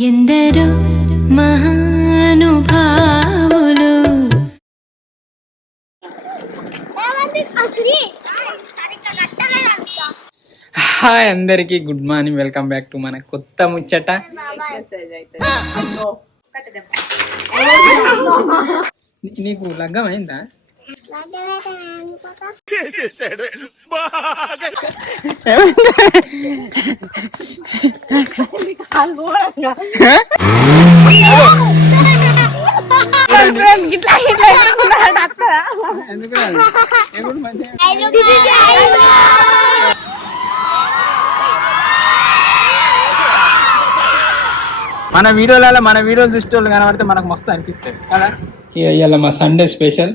ఎందరో మహానుభావులు హాయ్ అందరికి good morning, welcome back to మన కొత్త ముచ్చట. నీకు లగ్గం అయిందా? ఎందుకు మన వీడియోలు చూసే వాళ్ళు కనబడితే మనకు మస్తు అనిపిస్తుంది కదా. ఇవాళ మా సండే స్పెషల్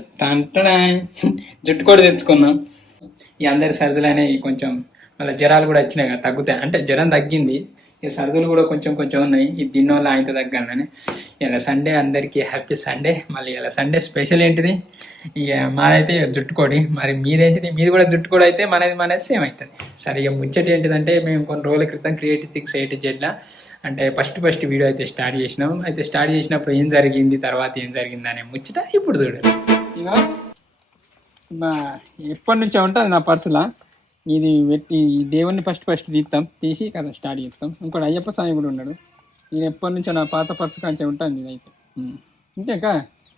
జుట్టు కూడా తెచ్చుకున్నాం. ఈ అందరి సర్దులు అనేవి కొంచెం మళ్ళీ జ్వరాలు కూడా వచ్చినాయి కదా, తగ్గుతాయి అంటే జ్వరం తగ్గింది, ఇక సర్దులు కూడా కొంచెం ఉన్నాయి. ఈ దీనివల్ల ఆయన తగ్గాలని ఇలా సండే అందరికీ హ్యాపీ సండే. మళ్ళీ ఇలా సండే స్పెషల్ ఏంటిది, ఇక మాదైతే జుట్టుకోడి. మరి మీదేంటిది? మీది కూడా జుట్టుకోడి అయితే మనది సేమ్ అవుతుంది. సరే, ఇక ముచ్చట ఏంటిదంటే, మేము కొన్ని రోజుల క్రితం క్రియేటివ్ థింగ్స్ A-Z అంటే ఫస్ట్ వీడియో అయితే స్టార్ట్ చేసినాం. అయితే స్టార్ట్ చేసినప్పుడు ఏం జరిగింది, తర్వాత ఏం జరిగింది అనే ముచ్చట ఇప్పుడు చూడండి. ఇక ఎప్పటి నుంచో ఉంటుంది నా పర్సులా, ఇది పెట్టి దేవుణ్ణి ఫస్ట్ తీసి కదా స్టార్ట్ చేస్తాం. ఇంకోటి అయ్యప్ప స్వామి కూడా ఉన్నాడు. నేను ఎప్పటి నుంచో నా పాత పర్సు కంచె ఉంటుంది ఇదైతే. ఇంకేకా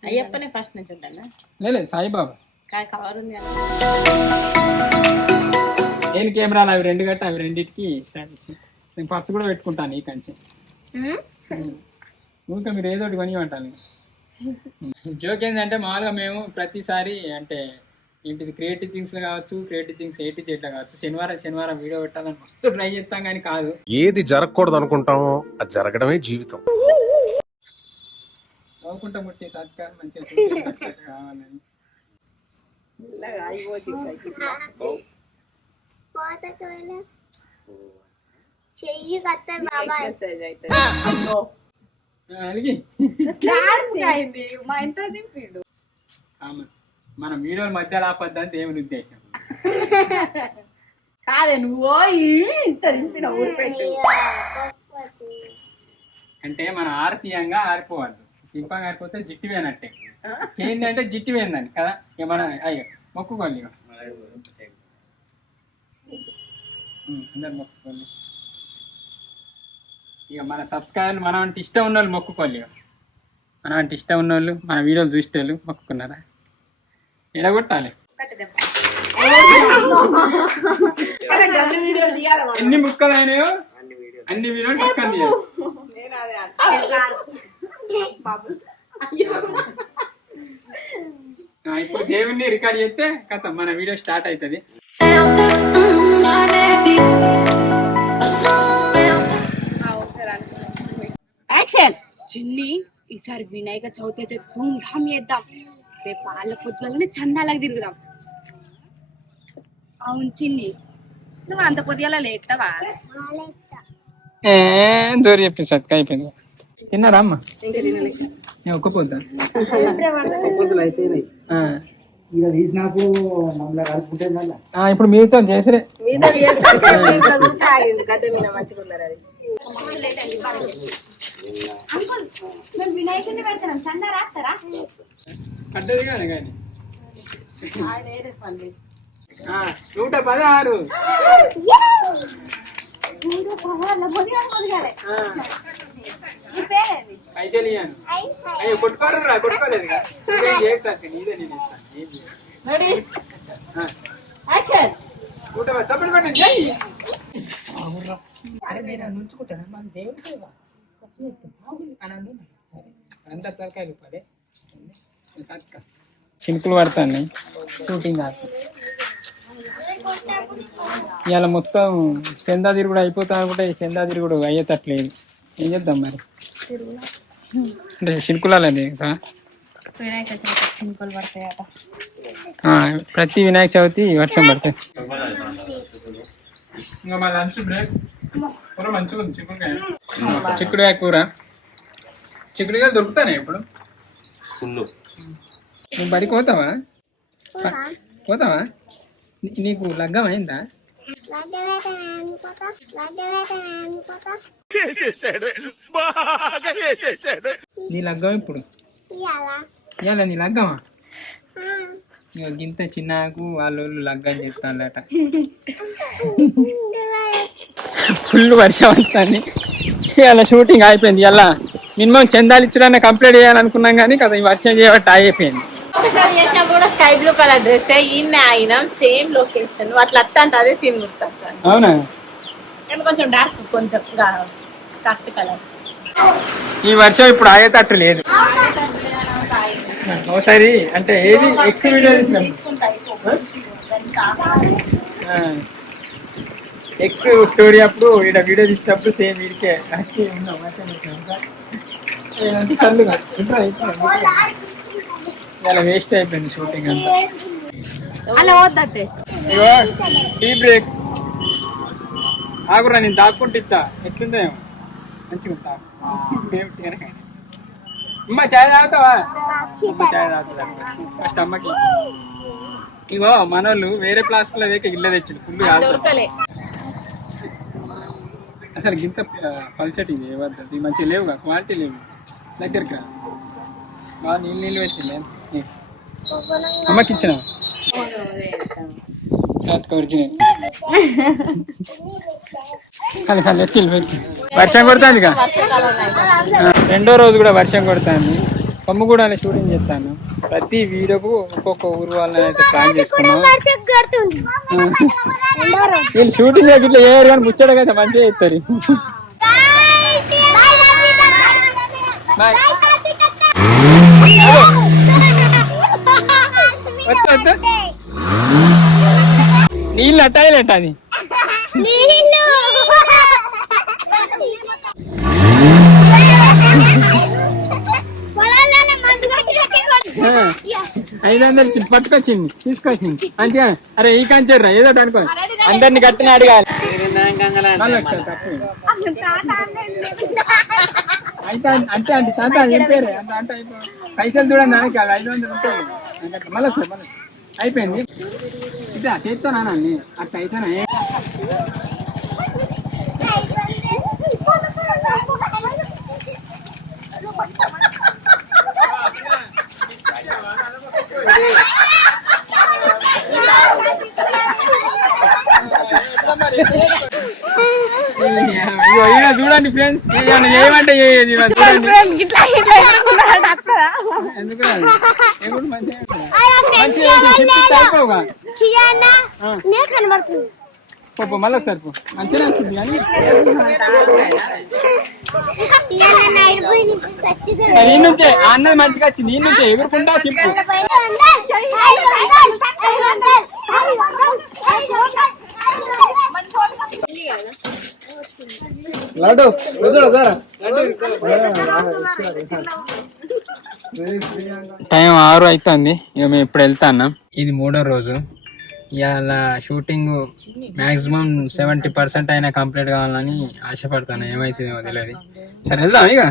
అయ్యప్పనే ఫస్ట్ నుంచి ఉంటాను. లేదు, సాయిబాబా నేను కెమెరాలు అవి రెండు గట్ట, అవి రెండింటికి స్టార్ట్ చేసి నేను పర్సు కూడా పెట్టుకుంటాను ఈ కంచె. ఇంకా మీరు ఏదో ఒకటి కొనివ్వంటాను. జోక్ ఏంటంటే, మామూలుగా మేము ప్రతిసారి అంటే ఏంటిది క్రియేటివ్ థింగ్స్ లో కావచ్చు, క్రియేటివ్ థింగ్స్ A-Z కావచ్చు, శనివారం వీడియో పెట్టాలని మస్తు ట్రై చేస్తాం కానీ కాదు. ఏది జరగకూడదు అనుకుంటామో అది జరగడమే జీవితం. నవ్వుకుంటా ముట్టి సత్కారం మంచిగా కావాలని మన వీడియోల మధ్యలో ఆపద్దని దేవుని ఉద్దేశం కాదే. నువ్వు అంటే మన ఆరతీయంగా ఆరిపోవద్దు. సింపంగా ఆరిపోతే జిట్టివేనట్టే. ఏంటంటే జిట్టివేందని కదా. ఇక మన అయ్యో మొక్కుకోండి, అందరు మొక్కుకోండి. ఇక మన సబ్స్క్రైబర్లు మనం అంటే ఇష్టం ఉన్న వాళ్ళు మొక్కుకోవాలి. మనం అంటే ఇష్టం ఉన్న వాళ్ళు, మన వీడియోలు చూసే వాళ్ళు మొక్కుకున్నారా? ఎడగొట్టాలి. ఎన్ని ముక్కలు అయినాయో అన్ని వీడియోలు పక్కన తీయాలి. ఇప్పుడు దేవుణ్ణి రికార్డ్ చేస్తే కథ మన వీడియో స్టార్ట్ అవుతుంది. యాక్షన్. చిన్ని, ఈసారి వినాయక చవితి అయితే ధూమ్ధామ్ చేద్దాం. రేపు వాళ్ళ పొద్దులనే చందాలకు తిరుగుదాం. అవును చిన్ని, నువ్వు అంత పొద్దులా లేస్తావా? జోరు చెప్పి సత్కా అయిపోయింది. తిన్నారా అమ్మ? నేను ఒక్కపోద్దా ఇప్పుడు మీతో చేసిరే. వినాయకుడిని పెడతాం, చందా రాస్తారా? పడ్డది కానీ 116 పైసలు ఇయ్యాను. అయ్యో కొట్టుకోరా, కొట్టుకోలేదు నీదే. నేను సపోర్ట్ పెట్టండి. నుంచుకుంటాను మన దేవుడికి అంతా తరకాయలు పడే చినుకులు పడతాయి. షూటింగ్ ఇవాళ మొత్తం చందా తిరుగుడు అయిపోతా అనుకుంటే చందా తిరుగుడు అయ్యేటట్లేదు. ఏం చేద్దాం మరి? అంటే చినుకులాలని ప్రతి వినాయక చవితి వర్షం పడతాయి. ఇంకా మా లంచ్ బ్రేక్ కూర మంచిగా ఉంది. చిక్కుడుకాయ కూర. చిక్కుడుకాయలు దొరుకుతానే ఇప్పుడు. నువ్వు బడికి పోతావా? నీకు లగ్గం అయిందా? నీ లగ్గం ఇప్పుడు ఇవాళ నీ లగ్గమా గింత చిన్నకు వాళ్ళు లగ్గం చెప్తానట ఫుల్ వర్షం వస్తుంది ఇవాళ షూటింగ్ అయిపోయింది ఇలా మినిమం చందాలు ఇచ్చడానికి కంప్లీట్ చేయాలనుకున్నాం కానీ కదా ఈ వర్షం చేయబట్టి అయిపోయింది ఒకసారి చేసినప్పుడు కూడా sky blue colour dress in అయినా సేమ్ లొకేషన్ అట్లా అంటే అదే సీన్ గుర్తొస్తాను అవునా కొంచెం డార్క్ కొంచెం స్కర్ట్ కలర్ ఈ వర్షం ఇప్పుడు ఆగేటట్టు లేదు ఒకసారి అంటే ఏది ఎక్స్ వీడియో ఎక్స్ స్టోరీ అప్పుడు ఇక్కడ వీడియో తీసినప్పుడు సేమ్ వీడికే ఇలా వేస్ట్ అయిపోయింది షూటింగ్ అంతా అలా వద్దే ఇగో టీ బ్రేక్ ఆగురా నేను దాక్కుంటే ఇస్తా ఎట్లుందో మంచిగా ఉంటా అమ్మ చాయ్ తాగుతావా అమ్మ చాయ్ తాగుతుందా ఫస్ట్ అమ్మకి ఇగో మనోళ్ళు వేరే ప్లాస్టిక్ లో వేక ఇళ్ళ తెచ్చింది ఫుల్ అసలు గింత పల్చటి ఇది ఏవద్దు మంచిగా లేవుగా క్వాలిటీ లేవు దగ్గరికి రా బాగా నీళ్ళు పెట్టింది అమ్మకి ఇచ్చిన వర్షం కొడుతుంది రెండో రోజు కూడా వర్షం కొడుతుంది కొమ్ము కూడా షూటింగ్ చేస్తాను ప్రతి వీడియోకు ఒక్కొక్క ఊరు వాళ్ళని అయితే ప్లాన్ చేసుకున్నాను వీళ్ళు షూటింగ్ ఇట్లా చేయరు కానీ ముచ్చటగా అయితే మంచిగా చేస్తారు నీళ్ళు అట్టాయిలేట అది $500 పట్టుకొచ్చింది తీసుకొచ్చింది మంచిగా అరే ఈ కంచెర్రా ఏదో అనుకో అందరిని కట్టిన అడగాలి అంటే అంటే తాత ఏం పేరే అంటే పైసలు చూడండి దానికి 500 ఉంటాయి మళ్ళీ సార్ మళ్ళీ అయిపోయింది ఇట్లా చేస్తానా అన్ని అట్లా అయితేనా చూడండి ఫ్రెండ్స్ ఏమంటే ఎందుకు మళ్ళీ ఒకసారి మంచిగా వచ్చింది కానీ ఈ నుంచే అన్నది మంచిగా వచ్చింది ఈ నుంచే ఎగురుకుంటా చెప్పు లడ్డు టైం 6 అవుతుంది ఇక మేము ఇప్పుడు వెళ్తాను ఇది 3వ రోజు ఇవాళ షూటింగ్ మాక్సిమం 70% అయినా కంప్లీట్ కావాలని ఆశపడతాను ఏమైతుందో తెలియదు సరే వెళ్దాం ఇక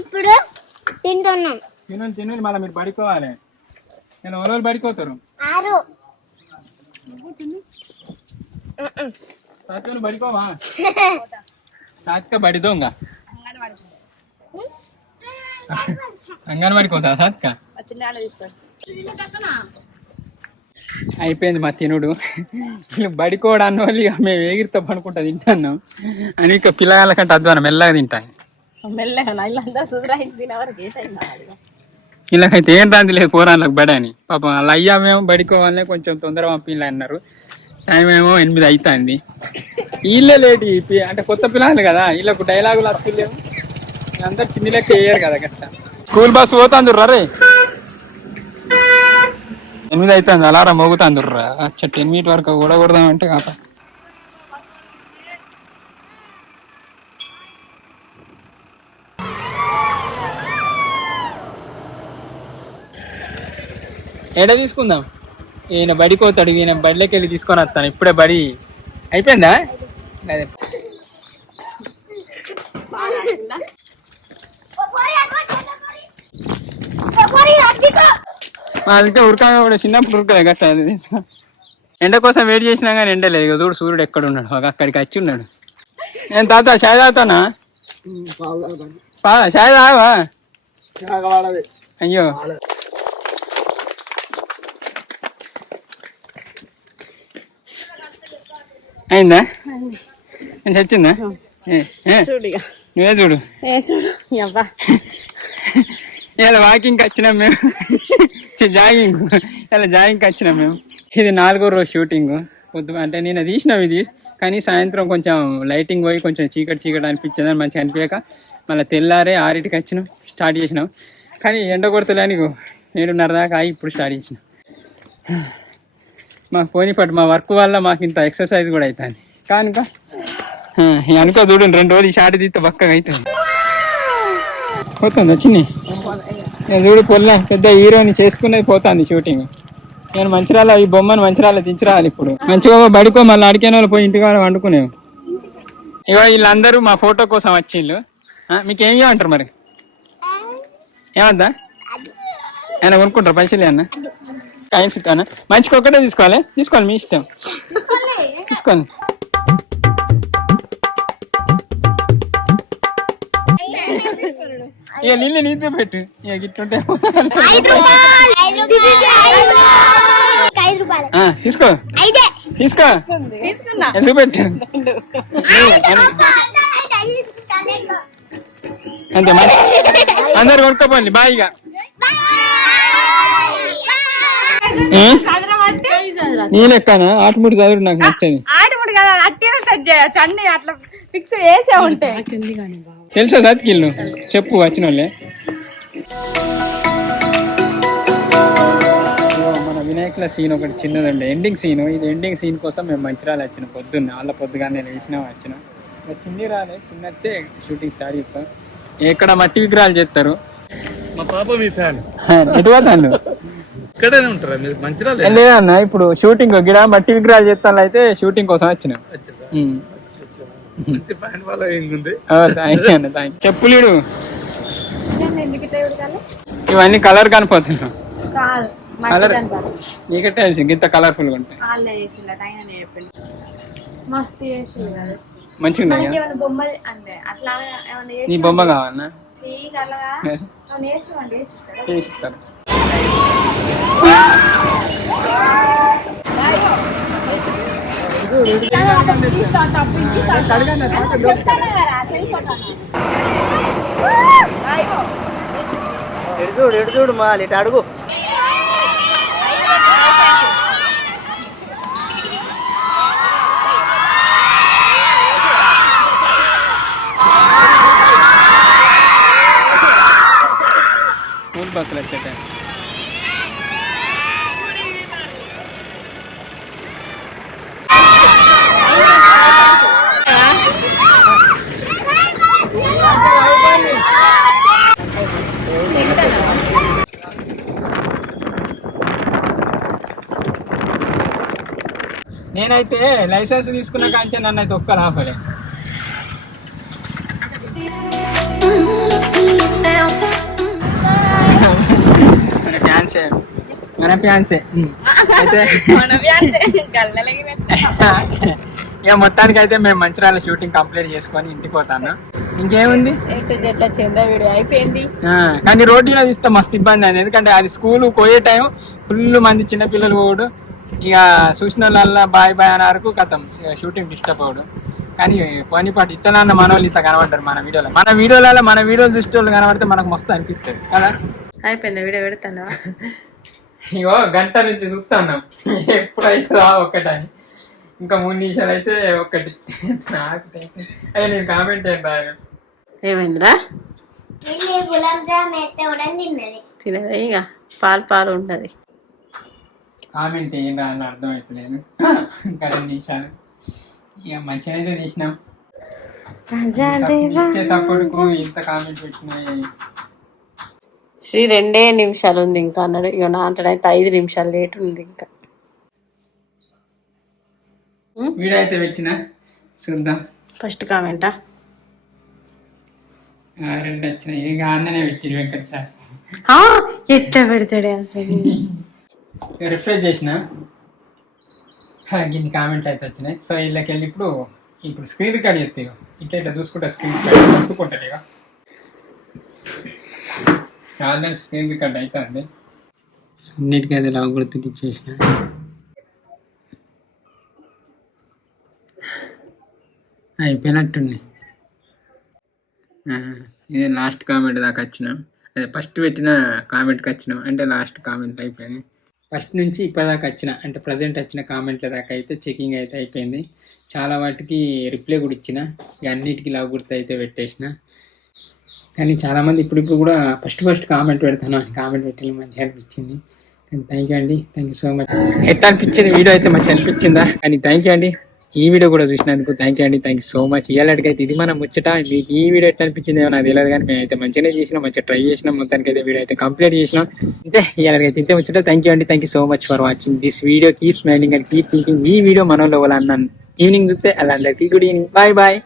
ఇప్పుడు తింటున్నాం తినండి మళ్ళీ మీరు పడుకోవాలి నేను ఎవరు పడుకోతారు సాత్విక పడుకోవా సాత్విక పడిదోంగ అంగన్వాడికి పోతా సాత్విక అయిపోయింది మా తినుడు వీళ్ళు బడికోవడాన్ని వాళ్ళు ఇక మేము ఎగిరితో పడుకుంటా తింటాను అని ఇక పిల్లగాళ్ళ కంటే అధ్వానం మెల్లగా తింటాను వీళ్ళకైతే ఏం రాంది లేదు కూరలకు బడి అని పాపం అలా అయ్యా మేము బడికోవాలనే కొంచెం తొందరగా పంపిల్లు అన్నారు టైం ఏమో 8 అవుతుంది వీళ్ళే లేట్ అంటే కొత్త పిల్లలు కదా వీళ్ళకు డైలాగులు వస్తలేవు అందరు చిన్న లెక్క వేయరు కదా గట్ట స్కూల్ బస్సు పోతాందుర్రా రే 8 అవుతుంది అలారా మోగుతాందుర్రా 10 వరకు కూడకూడదామంటే కాప ఎడ తీసుకుందాం ఈయన బడికోతాడు ఈయన బడిలోకి వెళ్ళి తీసుకొని వస్తాను ఇప్పుడే బడి అయిపోయిందా అదే అందుకే ఉరకాగా కూడా చిన్నప్పుడు ఉరకలే గట్ట ఎండ కోసం వెయిట్ చేసినా కానీ ఎండలేదు. ఇక చూడు సూర్యుడు ఎక్కడ ఉన్నాడు, ఒక అక్కడికి వచ్చి ఉన్నాడు. నేను తాత చాయ్ తాగుతానా? చాయ్ తాగవా? అయ్యో అయిందా? చచ్చిందా? నువ్వే చూడు. ఇలా వాకింగ్కి వచ్చినాం మేము, జాగింగ్. ఇలా జాగింగ్కి వచ్చినాం మేము. ఇది 4వ రోజు షూటింగ్. పొద్దు అంటే నేను తీసినాం ఇది, కానీ సాయంత్రం కొంచెం లైటింగ్ పోయి కొంచెం చీకటి అనిపించిందని మంచిగా అనిపించక మళ్ళీ తెల్లారే 6కి వచ్చినాం, స్టార్ట్ చేసినాం. కానీ ఎండ కొడతలేని 7:30 దాకా ఆగి ఇప్పుడు స్టార్ట్ చేసినాం. మాకు పోనీపట్టు మా వర్క్ వల్ల మాకు ఇంత ఎక్సర్సైజ్ కూడా అవుతుంది. కానుక అనుకో చూడండి 2 రోజులు ఈ షార్ట్ తీస్తే బక్కగా అవుతుంది. పోతుంది వచ్చింది నేను చూడు పొల్ల పెద్ద హీరోని చేసుకునేది పోతుంది షూటింగ్. నేను మంచిరాల ఈ బొమ్మను మంచిరాల దించిరాలి ఇప్పుడు. మంచిగా బడికో మళ్ళీ అడిగిన వాళ్ళు పోయి ఇంటికి వండుకునేవు. ఇగో వీళ్ళందరూ మా ఫోటో కోసం వచ్చిళ్ళు. మీకు ఏం ఇవ్వమంటారు మరి? ఏమద్దా? ఆయన కొనుక్కుంటారు పైసలు అన్న? కాయిన్స్ ఇస్తానా? మంచిగా ఒక్కటే తీసుకోవాలి మీ ఇష్టం, తీసుకోండి. ఇక నీళ్ళు నీ చూపెట్టు. ఇక గిట్టుంటే తీసుకో చూపెట్టు అంతే. మంచి అందరు కొనుక్కోపోండి బాయిగా. నీ లెక్కనా ఆటముడి చదువు నాకు నచ్చది. ఆటముడి కదా అట్టిగా సెట్ చేయొచ్చు అన్ని అట్లా ఫిక్స్ చేసే ఉంటాయి. తెలుసా సతికిల్లు? చెప్పు వచ్చిన వాళ్ళే. మన వినాయకుల సీన్ ఒకటి చిన్నదండి, ఎండింగ్ సీన్. ఇది ఎండింగ్ సీన్ కోసం మేము మంచిరాలు వచ్చినాం పొద్దున్న. వాళ్ళ పొద్దుగానే వేసినాం వచ్చినాం. చిన్ని రాలే, చిన్నట్టే షూటింగ్ స్టార్ట్ చేస్తాం. ఎక్కడ మట్టి విగ్రహాలు చేస్తారు. మా పాప మీ ఫ్యాన్. ఎటు పోతాను? ఇక్కడనే ఉంటారా మీరు? మంచిరాలే లేదన్న, ఇప్పుడు షూటింగ్ గిడ మట్టి విగ్రహాలు చేస్తాను అయితే షూటింగ్ కోసం వచ్చినాం. చెప్పులీడు ఇవన్నీ కలర్ కనిపోతున్నాం. కలర్ నీకట్టే తెలిసి ఇంత కలర్ఫుల్ గా ఉంటాయి. మంచిగా నీ బొమ్మ కావాలన్నా చేసిస్తారు. ఎడు చూడు మా ఇటు అడుగు. స్కూల్ బస్సులు వచ్చేట నేనైతే లైసెన్స్ తీసుకున్న కాంచే నన్ను అయితే ఒక్క లాభలే. మన ఫ్యాన్సే అయితే ఇక మొత్తానికి అయితే మేము మంచిర్యాల షూటింగ్ కంప్లీట్ చేసుకొని ఇంటికి పోతాను. ఇంకేముంది అయిపోయింది. కానీ రోడ్డులో తీస్తే మస్తు ఇబ్బంది అయింది, ఎందుకంటే అది స్కూల్ పోయే టైం ఫుల్ మంది చిన్నపిల్లలు పోడు. ఇక చూసిన వాళ్ళ బాయ్ అన్నారు కథం షూటింగ్ డిస్టర్బ్ అవడు. కానీ పోనీపాటు ఇత్తనాన్న మన వాళ్ళు ఇంత కనబడ్డారు మన వీడియోలలో. మన వీడియోలు చూసే వాళ్ళు కనబడితే మనకు మస్తు అనిపిస్తుంది కదా. అయిపోయింది వీడియో పెడతాను. ఇగో గంట నుంచి చూస్తున్నాం ఎప్పుడైతుందా ఒకటని. ఇంకా 3 నిమిషాలు అయితే ఒకటి. నాకు అదే నేను కామెంట్ ఏం రాను. ఏమైందిరా? తినదే ఇక పాలు ఉండదు. కామెంట్ ఏం రాని అర్థం అవుతలేదు. ఇంకా 2 నిమిషాలు ఇక మంచిగా అయితే తీసినాం. ఇచ్చే సపోర్ట్కు ఇంత కామెంట్ పెట్టినాయి. శ్రీ 2 నిమిషాలు ఉంది ఇంకా అన్నాడు. ఇక నా అంటడైతే 5 నిమిషాలు లేట్ ఉంది ఇంకా. వీడియో అయితే పెట్టిన చూద్దాం. ఫస్ట్ కామెంటా 2 వచ్చినాయి. ఇక అన్ననే పెట్టిరు వెంకట సార్. ఎట్లా పెడతాడే అసలు రిఫ్రెష్ చేసిన ఇన్ని కామెంట్లు అయితే వచ్చినాయి. సో వీళ్ళకి వెళ్ళి ఇప్పుడు స్క్రీన్ రికార్డ్ చేస్తే ఇట్లా ఇట్లా చూసుకుంటా స్క్రీన్ రికార్డ్ గుర్తుకుంటారు ఇక ఆల్రెడీ స్క్రీన్ రికార్డ్ అవుతుంది. అన్నిటికీ అది లవ్ గుర్తుకి ఇచ్చేసిన. అయిపోయినట్టుంది. ఇది లాస్ట్ కామెంట్ దాకా వచ్చినాం. అదే ఫస్ట్ పెట్టిన కామెంట్కి వచ్చినాం అంటే లాస్ట్ కామెంట్ అయిపోయింది. ఫస్ట్ నుంచి ఇప్పటిదాకా అంటే ప్రజెంట్ వచ్చిన కామెంట్ల దాకా అయితే చెకింగ్ అయితే అయిపోయింది. చాలా వాటికి రిప్లై కూడా ఇచ్చిన, ఇక అన్నిటికీ లవ్ గుర్తు అయితే పెట్టేసిన. కానీ చాలామంది ఇప్పుడు కూడా ఫస్ట్ కామెంట్ పెడతాను అని కామెంట్ పెట్టడం మంచిగా అనిపించింది. కానీ థ్యాంక్ యూ అండి, థ్యాంక్ యూ సో మచ్. ఎట్లా అనిపించింది వీడియో అయితే మంచిగా అనిపించిందా? కానీ థ్యాంక్ యూ అండి ఈ వీడియో కూడా చూసినందుకు. థ్యాంక్ యూ అండి, థ్యాంక్ యూ సో మచ్. ఇవాళకైతే ఇది మనం ముచ్చట. మీకు ఈ వీడియో ఎట్లా అనిపించింది నాకు తెలియదు, కానీ మేమైతే మంచిగానే చేసినాం, మంచిగా ట్రై చేసినాం. మొత్తానికి అయితే వీడియో అయితే కంప్లీట్ చేసినాం. అంతే ఇవాళకైతే ఇంతే ముచ్చట. థ్యాంక్ యూ అండి, thank you so much for watching this video. Keep smiling and keep thinking. ఈ వీడియో మనలో అన్నాను ఈవినింగ్ చూస్తే అలా అందరికీ గుడ్ ఈవినింగ్, బాయ్ బాయ్.